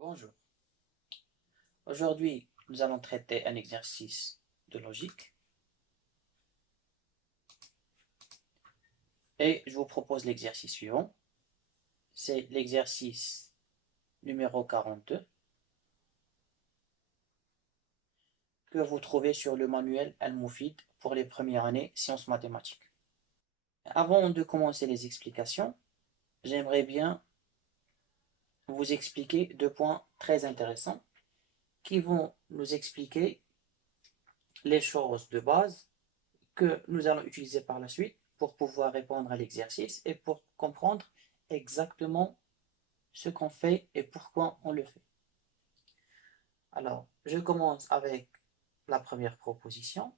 Bonjour. Aujourd'hui, nous allons traiter un exercice de logique et je vous propose l'exercice suivant. C'est l'exercice numéro 42 que vous trouvez sur le manuel Al-Moufid pour les premières années sciences mathématiques. Avant de commencer les explications, j'aimerais bien vous expliquer deux points très intéressants qui vont nous expliquer les choses de base que nous allons utiliser par la suite pour pouvoir répondre à l'exercice et pour comprendre exactement ce qu'on fait et pourquoi on le fait. Alors, je commence avec la première proposition.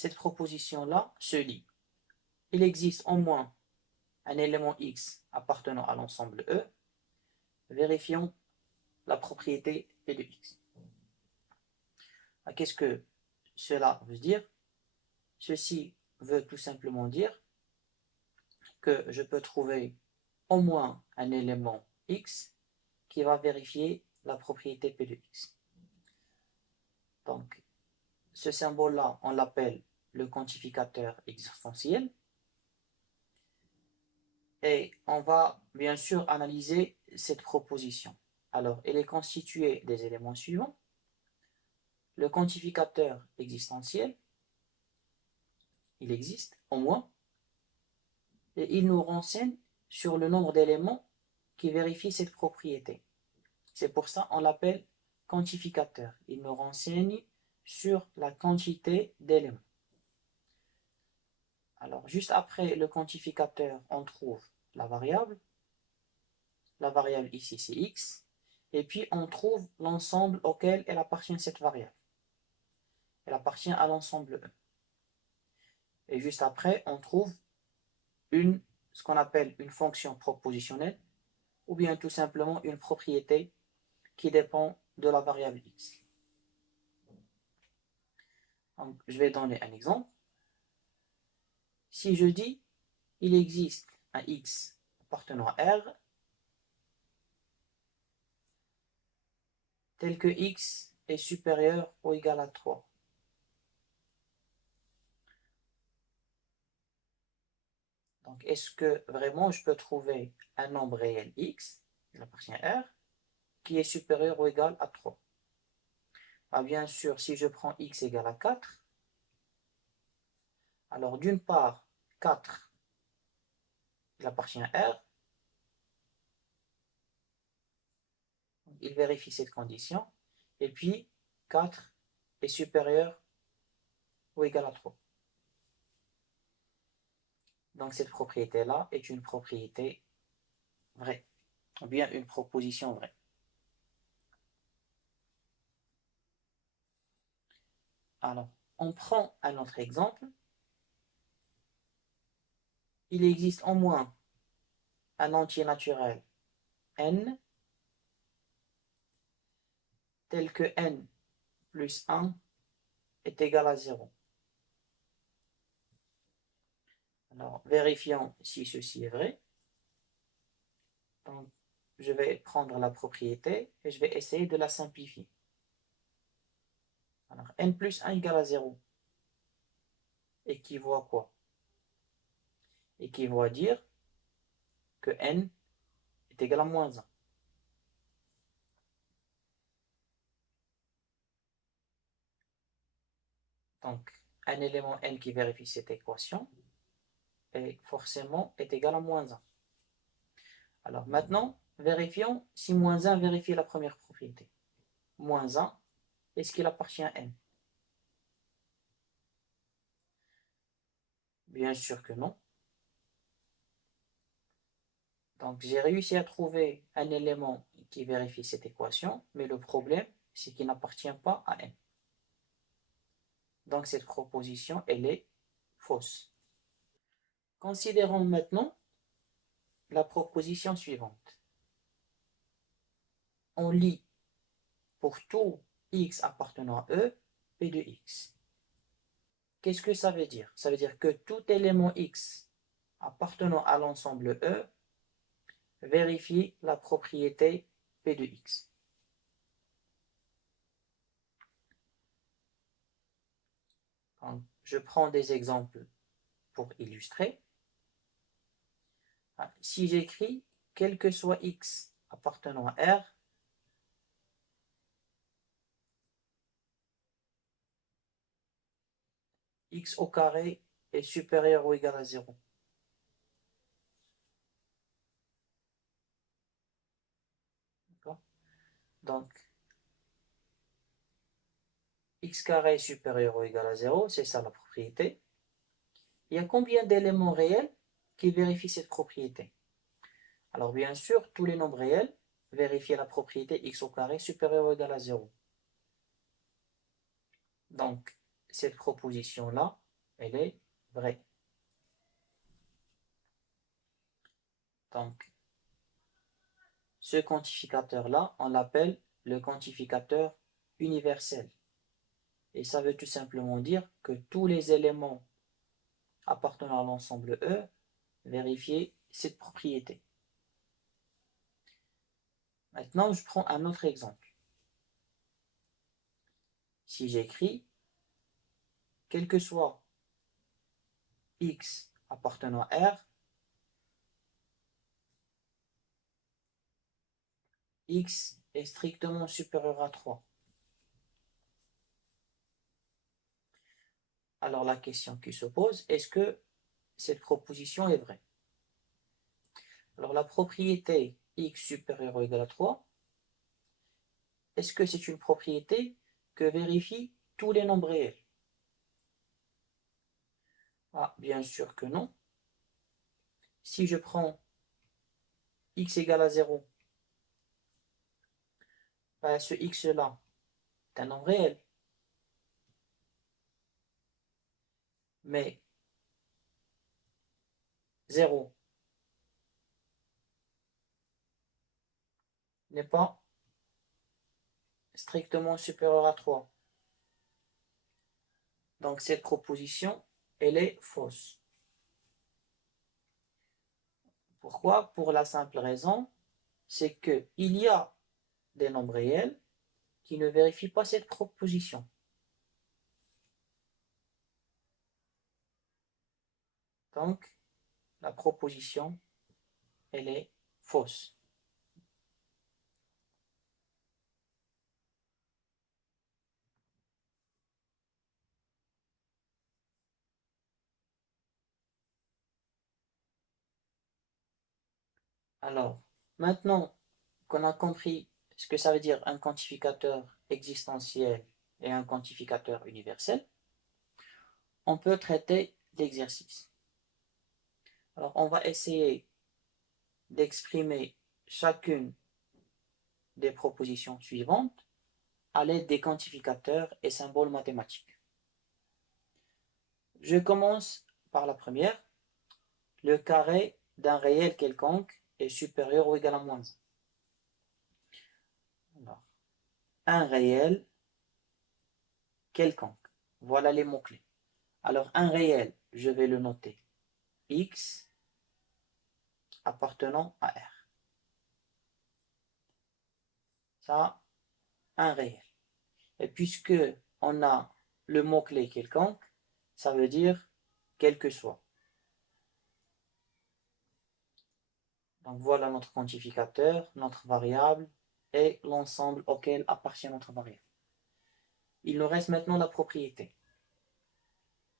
Cette proposition-là se lit. Il existe au moins un élément X appartenant à l'ensemble E. Vérifions la propriété P de X. Qu'est-ce que cela veut dire? Ceci veut tout simplement dire que je peux trouver au moins un élément X qui va vérifier la propriété P de X. Donc, ce symbole-là, on l'appelle le quantificateur exponentiel. Et on va bien sûr analyser cette proposition. Alors, elle est constituée des éléments suivants. Le quantificateur existentiel, il existe au moins, et il nous renseigne sur le nombre d'éléments qui vérifient cette propriété. C'est pour ça qu'on l'appelle quantificateur. Il nous renseigne sur la quantité d'éléments. Alors, juste après le quantificateur, on trouve la variable. La variable ici, c'est x. Et puis, on trouve l'ensemble auquel elle appartient, cette variable. Elle appartient à l'ensemble E. Et juste après, on trouve ce qu'on appelle une fonction propositionnelle, ou bien tout simplement une propriété qui dépend de la variable x. Donc, je vais donner un exemple. Si je dis, il existe un x appartenant à R, tel que x est supérieur ou égal à 3. Donc, est-ce que vraiment je peux trouver un nombre réel x, qui appartient à R, qui est supérieur ou égal à 3? Bien sûr, si je prends x égale à 4, alors d'une part, 4, il appartient à R, il vérifie cette condition, et puis 4 est supérieur ou égal à 3. Donc cette propriété-là est une propriété vraie, ou bien une proposition vraie. Alors, on prend un autre exemple. Il existe au moins un entier naturel n, tel que n plus 1 est égal à 0. Alors, vérifions si ceci est vrai. Donc, je vais prendre la propriété et je vais essayer de la simplifier. Alors, n plus 1 égale à 0 équivaut à quoi? Équivaut à dire que n est égal à moins 1. Donc, un élément n qui vérifie cette équation est forcément égal à moins 1. Alors maintenant, vérifions si moins 1 vérifie la première propriété. Moins 1, est-ce qu'il appartient à n? Bien sûr que non. Donc j'ai réussi à trouver un élément qui vérifie cette équation, mais le problème, c'est qu'il n'appartient pas à n. Donc cette proposition, elle est fausse. Considérons maintenant la proposition suivante. On lit pour tout x appartenant à E, P de x. Qu'est-ce que ça veut dire? Ça veut dire que tout élément x appartenant à l'ensemble E vérifie la propriété P de x. Donc, je prends des exemples pour illustrer. Si j'écris quel que soit x appartenant à R, x au carré est supérieur ou égal à 0. Donc, x carré est supérieur ou égal à 0, c'est ça la propriété. Il y a combien d'éléments réels qui vérifient cette propriété? Alors bien sûr, tous les nombres réels vérifient la propriété x au carré supérieur ou égal à 0. Donc, cette proposition-là, elle est vraie. Donc, ce quantificateur-là, on l'appelle le quantificateur universel. Et ça veut tout simplement dire que tous les éléments appartenant à l'ensemble E vérifient cette propriété. Maintenant, je prends un autre exemple. Si j'écris, quel que soit x appartenant à R, x est strictement supérieur à 3. Alors la question qui se pose, est-ce que cette proposition est vraie? Alors la propriété x supérieur ou égal à 3, est-ce que c'est une propriété que vérifient tous les nombres réels? Ah, bien sûr que non. Si je prends x égale à 0, ben, ce x-là est un nombre réel. Mais 0 n'est pas strictement supérieur à 3. Donc cette proposition, elle est fausse. Pourquoi? Pour la simple raison, c'est qu'il y a des nombres réels qui ne vérifient pas cette proposition. Donc, la proposition, elle est fausse. Alors, maintenant qu'on a compris ce que ça veut dire un quantificateur existentiel et un quantificateur universel, on peut traiter l'exercice. Alors, on va essayer d'exprimer chacune des propositions suivantes à l'aide des quantificateurs et symboles mathématiques. Je commence par la première. Le carré d'un réel quelconque est supérieur ou égal à moins 1. Alors, un réel quelconque. Voilà les mots-clés. Alors, un réel, je vais le noter x appartenant à R. Ça, un réel. Et puisque on a le mot-clé quelconque, ça veut dire quel que soit. Donc voilà notre quantificateur, notre variable et l'ensemble auquel appartient notre variable. Il nous reste maintenant la propriété.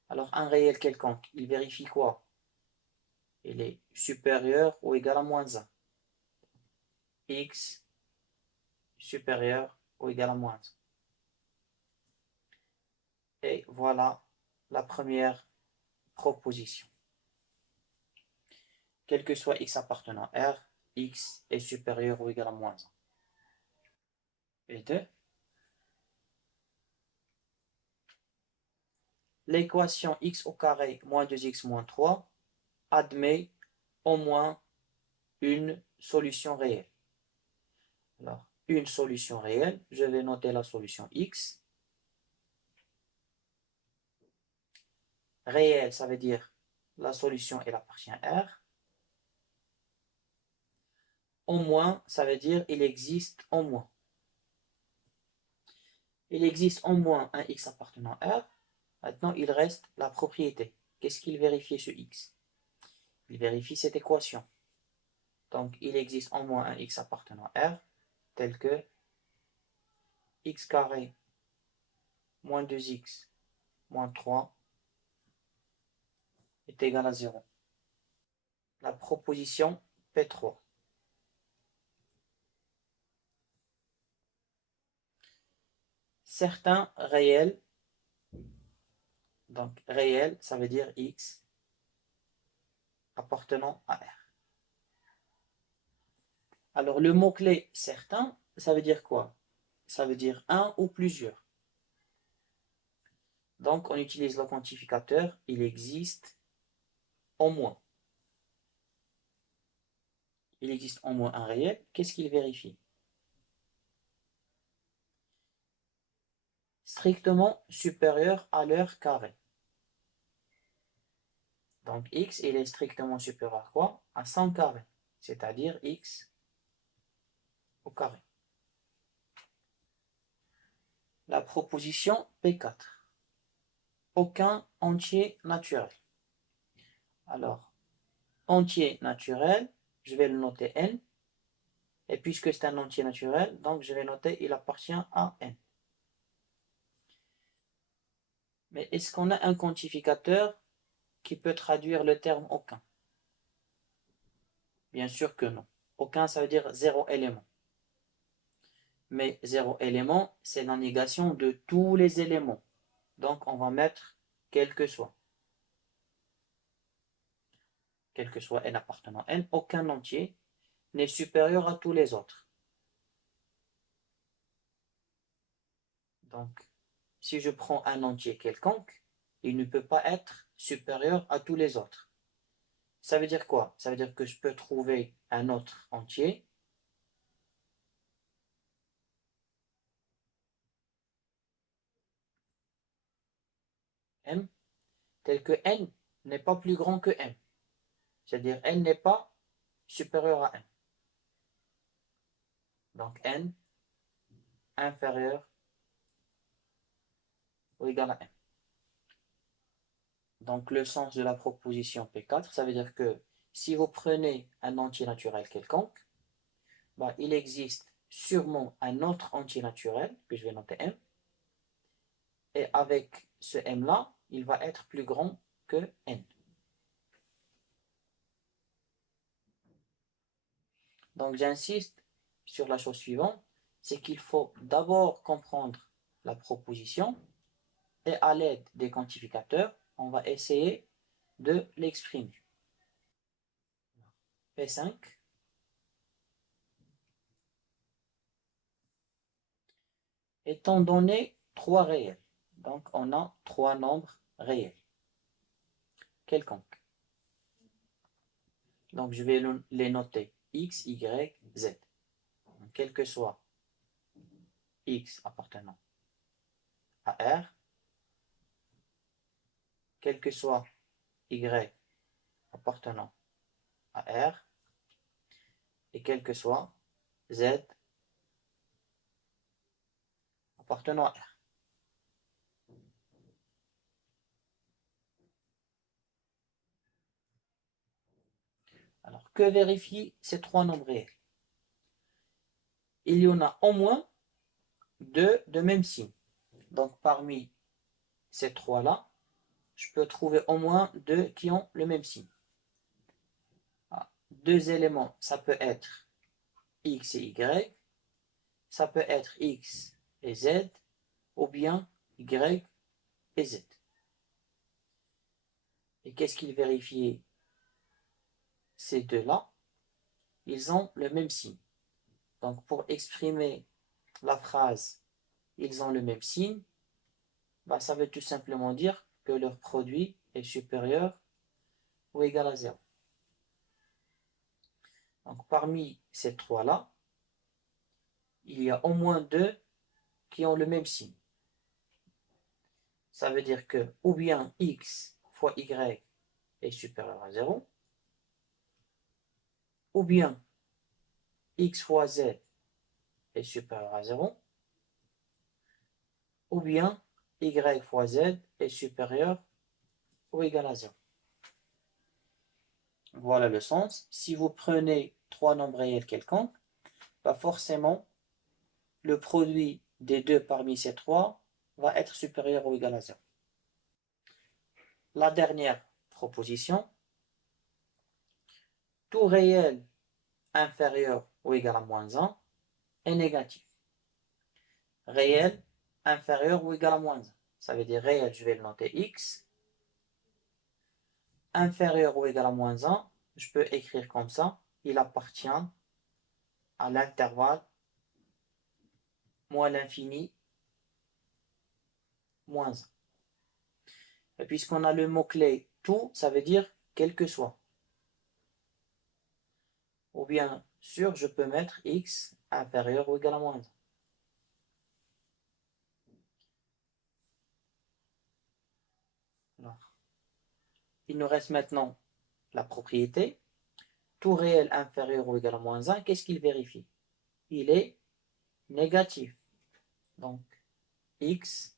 Alors un réel quelconque, il vérifie quoi? Il est supérieur ou égal à moins 1. X supérieur ou égal à moins 1. Et voilà la première proposition. Quel que soit x appartenant à R, x est supérieur ou égal à moins 1. Et 2. L'équation x au carré moins 2x moins 3 admet au moins une solution réelle. Alors, une solution réelle, je vais noter la solution x. réel, ça veut dire la solution elle appartient à R. Au moins, ça veut dire il existe au moins. Il existe au moins un X appartenant à R. Maintenant, il reste la propriété. Qu'est-ce qu'il vérifie ce X? Il vérifie cette équation. Donc, il existe au moins un X appartenant à R, tel que X carré moins 2X moins 3 est égal à 0. La proposition P3. Certains réels, donc réel, ça veut dire X appartenant à R. Alors le mot-clé certain, ça veut dire quoi? Ça veut dire un ou plusieurs. Donc on utilise le quantificateur, il existe au moins. Il existe au moins un réel. Qu'est-ce qu'il vérifie? Strictement supérieur à leur carré. Donc x, il est strictement supérieur à quoi? À 100 carré, c'est-à-dire x au carré. La proposition P4. Aucun entier naturel. Alors, entier naturel, je vais le noter n. Et puisque c'est un entier naturel, donc je vais noter il appartient à n. Mais est-ce qu'on a un quantificateur qui peut traduire le terme aucun? Bien sûr que non. Aucun, ça veut dire zéro élément. Mais zéro élément, c'est la négation de tous les éléments. Donc on va mettre quel que soit. Quel que soit n appartenant à n, aucun entier n'est supérieur à tous les autres. Donc, si je prends un entier quelconque, il ne peut pas être supérieur à tous les autres. Ça veut dire quoi? Ça veut dire que je peux trouver un autre entier m tel que n n'est pas plus grand que m. C'est-à-dire n n'est pas supérieur à m. Donc n inférieur ou égal à m. Donc le sens de la proposition P4, ça veut dire que si vous prenez un entier naturel quelconque, bah, il existe sûrement un autre entier naturel, que je vais noter m, et avec ce m-là, il va être plus grand que n. Donc j'insiste sur la chose suivante, c'est qu'il faut d'abord comprendre la proposition et à l'aide des quantificateurs, on va essayer de l'exprimer. P5. Étant donné trois réels, donc on a trois nombres réels, quelconques. Donc je vais les noter x, y, z. Donc, quel que soit x appartenant à R, quel que soit y appartenant à R, et quel que soit z appartenant à R. Alors, que vérifient ces trois nombres réels? Il y en a au moins deux de même signe. Donc, parmi ces trois-là, je peux trouver au moins deux qui ont le même signe. Deux éléments, ça peut être x et y, ça peut être x et z, ou bien y et z. Et qu'est-ce qu'ils vérifient ces deux-là? Ils ont le même signe. Donc pour exprimer la phrase ils ont le même signe, bah, ça veut tout simplement dire que leur produit est supérieur ou égal à 0. Donc parmi ces trois-là, il y a au moins deux qui ont le même signe. Ça veut dire que ou bien x fois y est supérieur à 0, ou bien x fois z est supérieur à 0, ou bien y fois z est supérieur ou égal à 0. Voilà le sens. Si vous prenez trois nombres réels quelconques, forcément, le produit des deux parmi ces trois va être supérieur ou égal à 0. La dernière proposition, tout réel inférieur ou égal à moins 1 est négatif. Réel inférieur ou égal à moins 1. Ça veut dire réel, je vais le noter x. Inférieur ou égal à moins 1, je peux écrire comme ça, il appartient à l'intervalle moins l'infini moins 1. Et puisqu'on a le mot-clé tout, ça veut dire quel que soit. Ou bien sûr, je peux mettre x inférieur ou égal à moins 1. Alors, il nous reste maintenant la propriété. Tout réel inférieur ou égal à moins 1, qu'est-ce qu'il vérifie? Il est négatif. Donc, x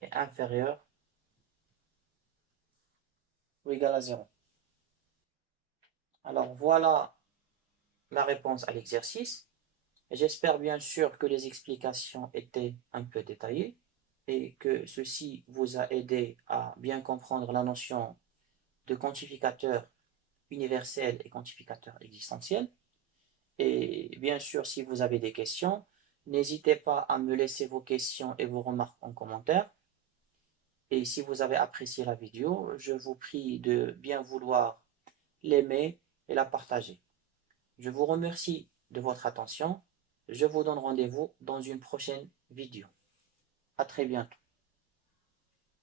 est inférieur ou égal à 0. Alors, voilà la réponse à l'exercice. J'espère bien sûr que les explications étaient un peu détaillées et que ceci vous a aidé à bien comprendre la notion de quantificateur universel et quantificateur existentiel. Et bien sûr, si vous avez des questions, n'hésitez pas à me laisser vos questions et vos remarques en commentaire. Et si vous avez apprécié la vidéo, je vous prie de bien vouloir l'aimer et la partager. Je vous remercie de votre attention. Je vous donne rendez-vous dans une prochaine vidéo. À très bientôt.